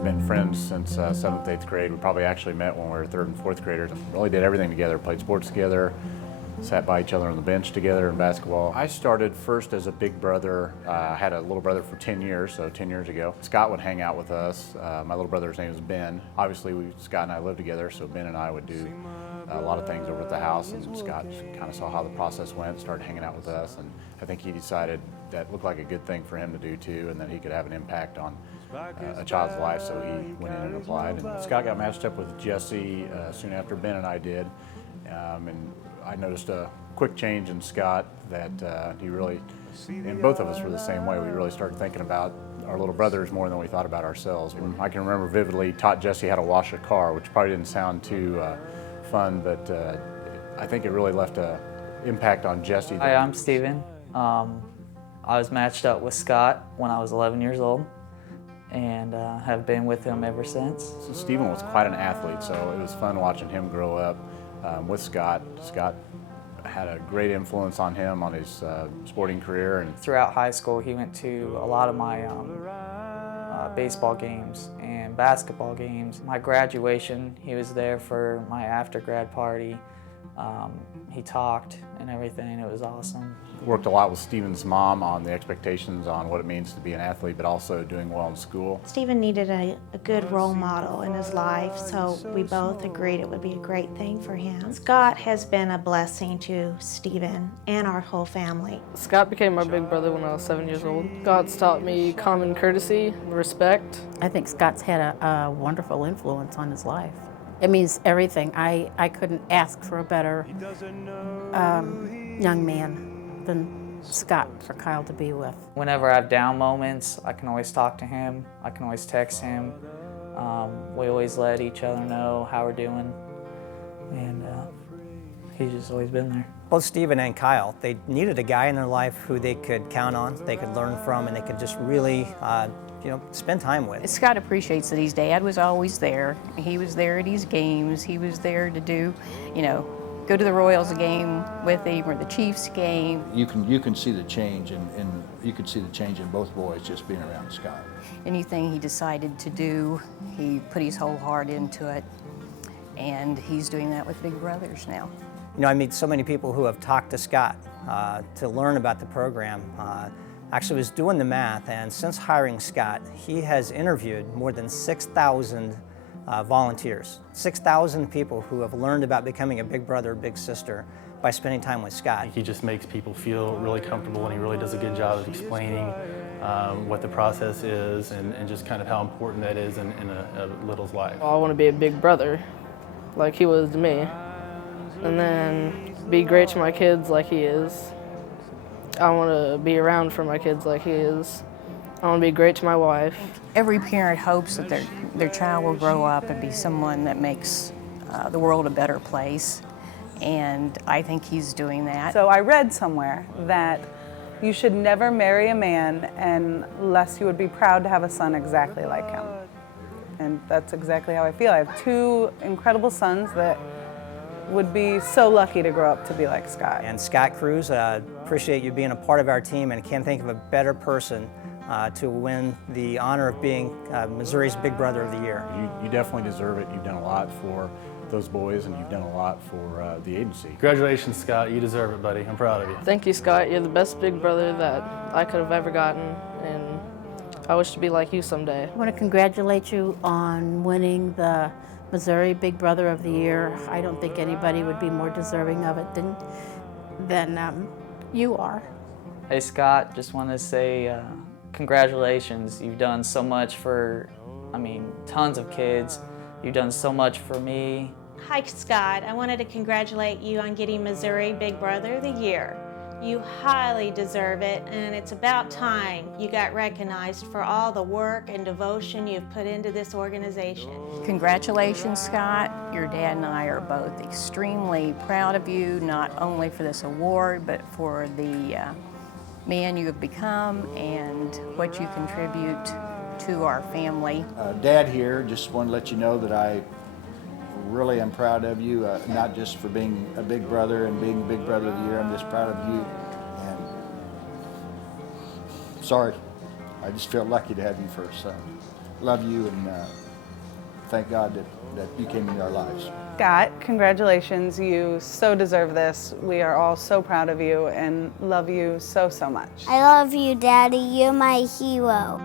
We've been friends since 7th, 8th grade. We probably actually met when we were 3rd and 4th graders. Really did everything together, played sports together, sat by each other on the bench together in basketball. I started first as a big brother. I had a little brother for 10 years, so 10 years ago. Scott would hang out with us. My little brother's name is Ben. Obviously, Scott and I lived together, so Ben and I would do a lot of things over at the house, and Scott kind of saw how the process went, started hanging out with us, and I think he decided that looked like a good thing for him to do too, and that he could have an impact on a child's life, so he went in and applied. And Scott got matched up with Jesse soon after Ben and I did, and I noticed a quick change in Scott that he really, and both of us were the same way. We really started thinking about our little brothers more than we thought about ourselves. I can remember vividly taught Jesse how to wash a car, which probably didn't sound too fun, but I think it really left an impact on Jesse. Hi, I'm Steven. I was matched up with Scott when I was 11 years old, and have been with him ever since. So Steven was quite an athlete, so it was fun watching him grow up with Scott. Scott had a great influence on him on his sporting career. And throughout high school, he went to a lot of my baseball games and basketball games. My graduation, he was there for my after-grad party. He talked and everything. It was awesome. Worked a lot with Steven's mom on the expectations on what it means to be an athlete, but also doing well in school. Steven needed a good role model in his life, so we both agreed it would be a great thing for him. Scott has been a blessing to Steven and our whole family. Scott became my big brother when I was 7 years old. Scott's taught me common courtesy, respect. I think Scott's had a wonderful influence on his life. It means everything. I couldn't ask for a better young man than Scott for Kyle to be with. Whenever I have down moments, I can always talk to him. I can always text him. We always let each other know how we're doing, and he's just always been there. Both Steven and Kyle, they needed a guy in their life who they could count on, they could learn from, and they could just really spend time with. Scott appreciates that his dad was always there. He was there at his games. He was there to do, go to the Royals game with him or the Chiefs game. You can see the change, and you could see the change in both boys just being around Scott. Anything he decided to do, he put his whole heart into it, and he's doing that with big brothers now. I meet so many people who have talked to Scott to learn about the program. Actually was doing the math, and since hiring Scott, he has interviewed more than 6,000 volunteers, 6,000 people who have learned about becoming a big brother or big sister by spending time with Scott. He just makes people feel really comfortable, and he really does a good job of explaining what the process is and just kind of how important that is in a little's life. I want to be a big brother like he was to me, and then be great to my kids like he is. I want to be around for my kids like he is. I want to be great to my wife. Every parent hopes that their child will grow up and be someone that makes the world a better place, and I think he's doing that. So I read somewhere that you should never marry a man unless you would be proud to have a son exactly like him. And that's exactly how I feel. I have two incredible sons that would be so lucky to grow up to be like Scott. And Scott Cruce, appreciate you being a part of our team, and can't think of a better person to win the honor of being Missouri's Big Brother of the Year. You definitely deserve it. You've done a lot for those boys, and you've done a lot for the agency. Congratulations, Scott. You deserve it, buddy. I'm proud of you. Thank you, Scott. You're the best big brother that I could have ever gotten, and I wish to be like you someday. I want to congratulate you on winning the Missouri Big Brother of the Year. I don't think anybody would be more deserving of it than you are. Hey Scott, just want to say congratulations. You've done so much for, tons of kids. You've done so much for me. Hi Scott, I wanted to congratulate you on getting Missouri Big Brother of the Year. You highly deserve it, and it's about time you got recognized for all the work and devotion you've put into this organization. Congratulations, Scott. Your dad and I are both extremely proud of you, not only for this award, but for the man you have become and what you contribute to our family. Dad here, just want to let you know that I really am proud of you, not just for being a big brother and being Big Brother of the Year. I'm just proud of you, and sorry, I just feel lucky to have you first son. love you, and thank God that you came into our lives. Scott, congratulations. You so deserve this. We are all so proud of you and love you so, so much. I love you, Daddy. You're my hero.